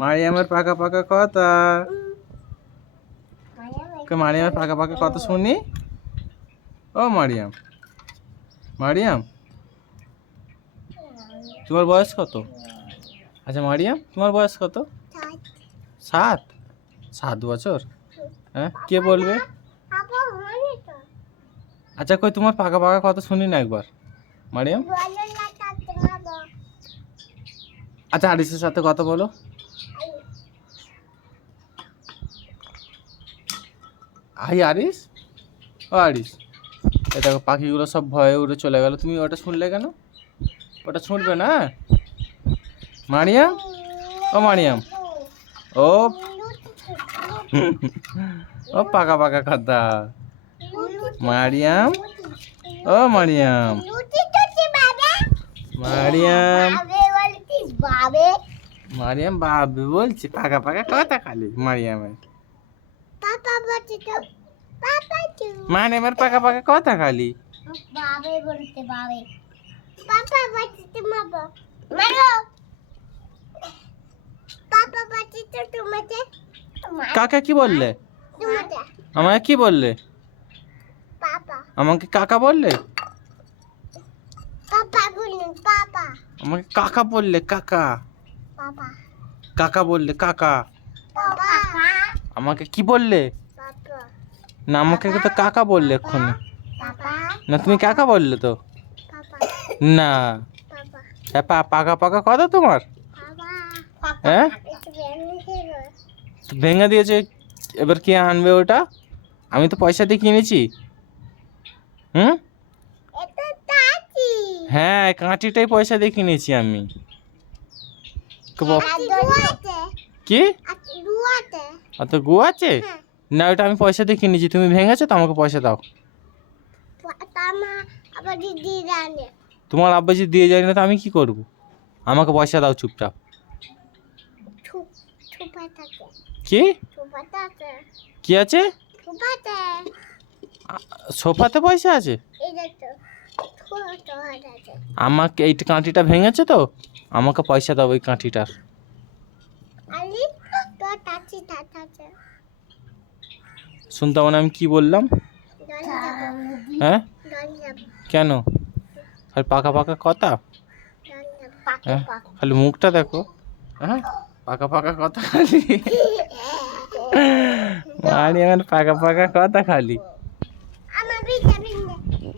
মারিয়ামের পাকা পাকা কথা। মারিয়ামের পাকা পাকা কথা শুনি। ও মারিয়াম, মারিয়াম তোমার বয়স কত? আচ্ছা মারিয়াম তোমার বয়স কত? 7। 7 বছর? হ্যাঁ, কে বলবে? আচ্ছা কই তোমার পাকা পাকা কথা শুনি না একবার মারিয়াম। আচ্ছা আরিসের সাথে কথা বলো। হাই আরিস, ও আরিস, এই দেখো পাখিগুলো সব ভয়ে উড়ে চলে গেল। তুমি ওটা শুনলে কেন? ওটা শুনবে না মারিয়াম। ও মারিয়াম, ও ও পাকা পাকা কথা মারিয়াম। ও মারিয়াম, মারিয়াম, মারিয়াম বাবে বলছে পাকা পাকা কথা খালি মারিয়ামের। মারিয়ামের পাকা পাকা কথা খালি কাকা কি বললে? আমাকে কি বললে? আমাকে কাকা বললে? আমাকে কাকা বললে? কাকা কাকা বললে? কাকা আমাকে কি বললে? না আমাকে তো কাকা বললে এক্ষুনি। না তুমি কাকা বললে তো। না পাকা পাকা কথা তোমার। হ্যাঁ ভেঙে দিয়েছে, এবার কে আনবে ওটা? আমি তো পয়সা দিয়ে কিনেছি। হুম, হ্যাঁ কাঁচিটাই পয়সা দিয়ে কিনেছি আমি। কি অত গু আছে? না ওটা আমি পয়সা দিয়ে কিনেছি, তুমি ভেঙেছো তো আমাকে পয়সা দাও। তোমার আব্বা যদি দিয়ে যায় না তো আমি কি করব? আমাকে পয়সা দাও চুপচাপ। কি কি আছে? সোফাতে পয়সা আছে? আমাকে এই কাঁটিটা ভেঙেছে তো আমাকে পয়সা দাও ওই কাঁটিটার। শুনতে মানে আমি কি বললাম? হ্যাঁ কেন? খালি পাকা পাকা কথা। হ্যাঁ খালি মুখটা দেখো। হ্যাঁ পাকা পাকা কথা খালি মারিয়ামের পাকা পাকা কথা খালি।